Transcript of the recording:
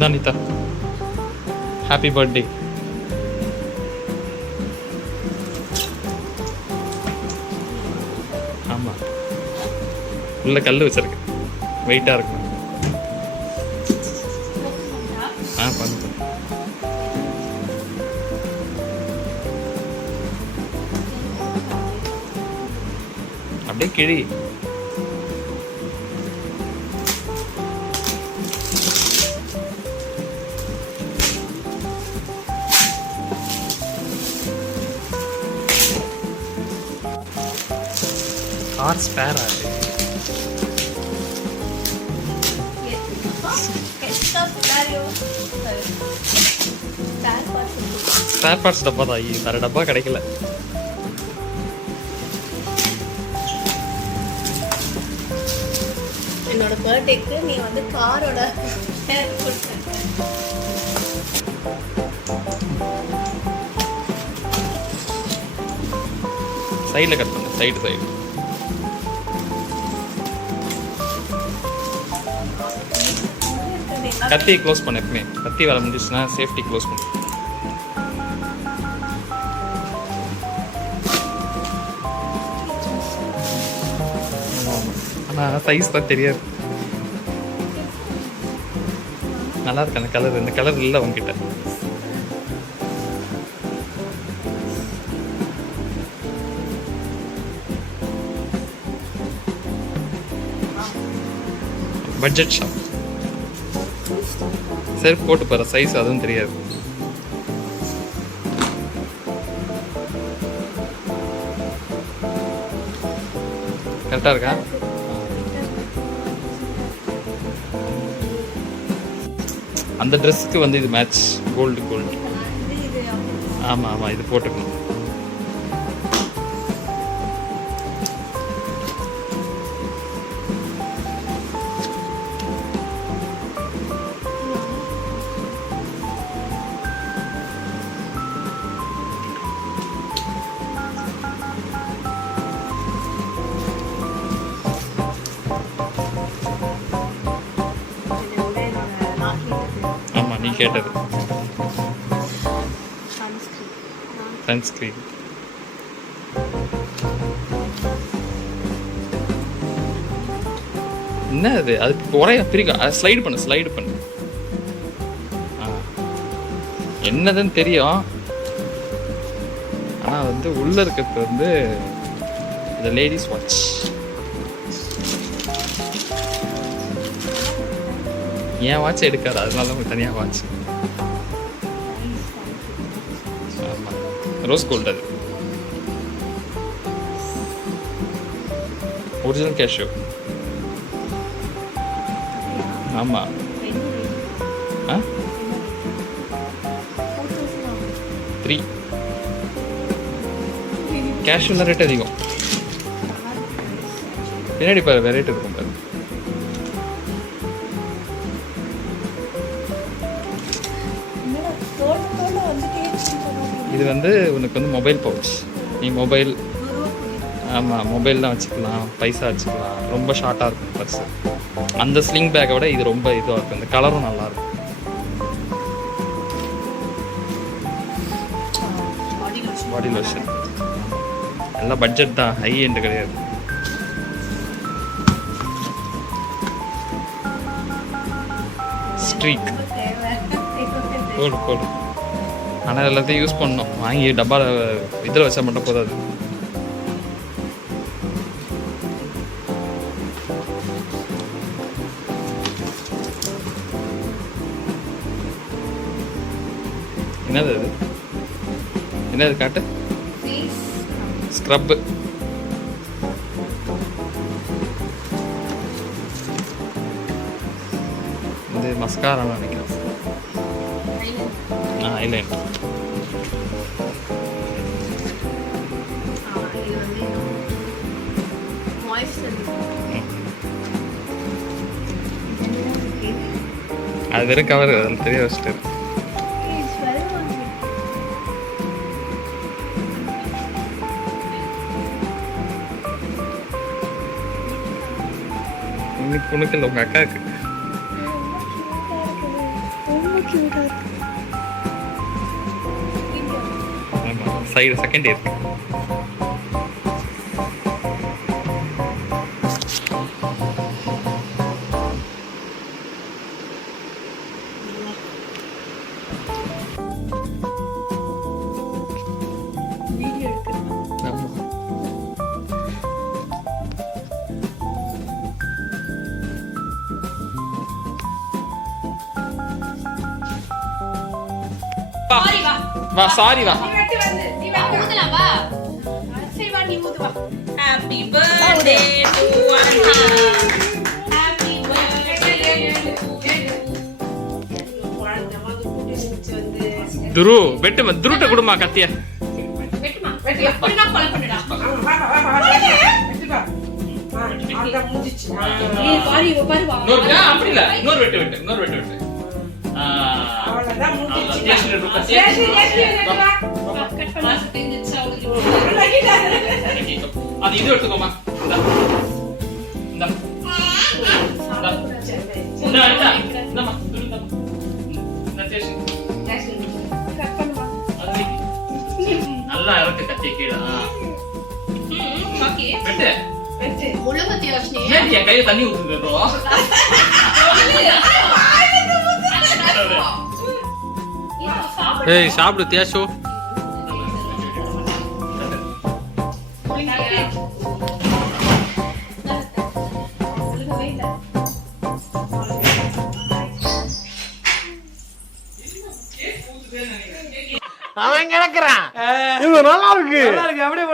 தானிதா happy birthday. ஆமாம், உள்ள கல் வச்சிருக்கு, வெயிட்டாக இருக்கும். பண்ணு. அப்படியே கிழி. கார் ஸ்பேர் ஆகுது. ஸ்பேர் பார்ட்ஸ் டப்பா தான், வேறு டப்பா கிடைக்கல. என்னோட பர்த்டேக்கு நீ வந்து காரோட சைடில் கட் பண்ணு, சைடு கத்தி க்ளோஸ் பண்ண. எப்பவுமே கத்தி வேலை முடிஞ்சிச்சுன்னா சேஃப்டி க்ளோஸ் பண்ணு. ஆனால் சைஸ் தான் தெரியாது. நல்லா இருக்கு அந்த கலர். இந்த கலர் இல்லை உங்ககிட்ட. Budget shop. சரி போட்டு பாரு, சைஸ் அதுவும் தெரியாது. கரெக்டாக இருக்கா? அந்த ட்ரெஸ்ஸுக்கு வந்து இது மேட்ச். கோல்டு. ஆமாம், இது போட்டுக்கணும். நீ கேட்டது சன்ஸ்கிரீன். என்ன அது? அது உரைய பிரிக்க ஸ்லைடு பண்ணு. என்னதுன்னு தெரியும், ஆனால் வந்து உள்ள இருக்கிறது வந்து இந்த லேடிஸ் வாட்ச். ஏன் வாட்ச் எடுக்காது, அதனால உங்களுக்கு தனியாக வாட்ச். ஆமாம், ரோஸ் கோல்டு. அது ஒரிஜினல் கேஷ்யூ. ஆமாம். ஆ 3 கேஷ்யூவில் ரேட் அதிகம். பின்னாடி பாரு, ரேட் இருக்கும் பாரு. இது வந்து உனக்கு வந்து மொபைல் பவுச். நீ மொபைல், ஆமாம் மொபைல்லாம் வச்சுக்கலாம், பைசா வச்சுக்கலாம். ரொம்ப ஷார்ட்டாக இருக்கும் பர்ஸு. அந்த ஸ்லிங் பேக்கை விட இது ரொம்ப இதுவாக இருக்கும். இந்த கலரும் நல்லாயிருக்கும். பாடி லோஷன் எல்லாம் பட்ஜெட் தான், ஹை எண்ட் கிடையாது. ஸ்ட்ரீக் போடு. ஆனால் எல்லாத்தையும் யூஸ் பண்ணணும். வாங்கி டப்பா இதில் வச்சா மட்டும் போதாது. என்னது காட்டு? ஸ்க்ரப்பு. இது மஸ்காரா நினைக்கிறேன். ஐலைன். அது வெறும் கவர், அதில் தெரிய வச்சுட்டு. இன்னைக்கு உனக்கு இல்லை, உங்கள் அக்காவுக்கு. ஆமா சைடு செகண்ட் இயர். வீடியோ எடுக்கிறேன். ஆமா சாரி வா. வா சாரி வா. நீ வெட்டு வந்து. நீ வெட்டு ஊதலாம் வா. சரி வா நீ ஊது வா. Happy birthday to Anna. Happy birthday to you. துரு வெட்டுமா துருட்ட குடுமா கத்திய. வெட்டுமா. வெட்டு எப்படினா கொலை பண்ணுடா. ஏய் பாரு இவ பாரு வா. அப்படி இல்ல இன்னொரு வெட்டு வெட்டு இன்னொரு வெட்டு வெட்டு. அவ்வளவுதான் முடிஞ்சிச்சு. கட் பண்ணா தெரிஞ்சிச்சு அவளுக்கு. அது இது எடுத்துக்கோமா. இந்தா. இந்தா. இந்தா இந்தா. இந்தாமா துரு இந்தாமா. இந்த டேஸ்ட். கட் பண்ணுமா. அது நல்லா இருக்கு கத்திய கீழே. ஓகே. வெட்டு. வெட்டு. முழுங்கத்தி யோசனை. ஏன் என் கையில தண்ணி ஊத்துது ப்ரோ. ஏய் சாப்பிடு தியாஷோ. அவன் கிடக்குறான். இது நல்லா இருக்கு. அப்படியே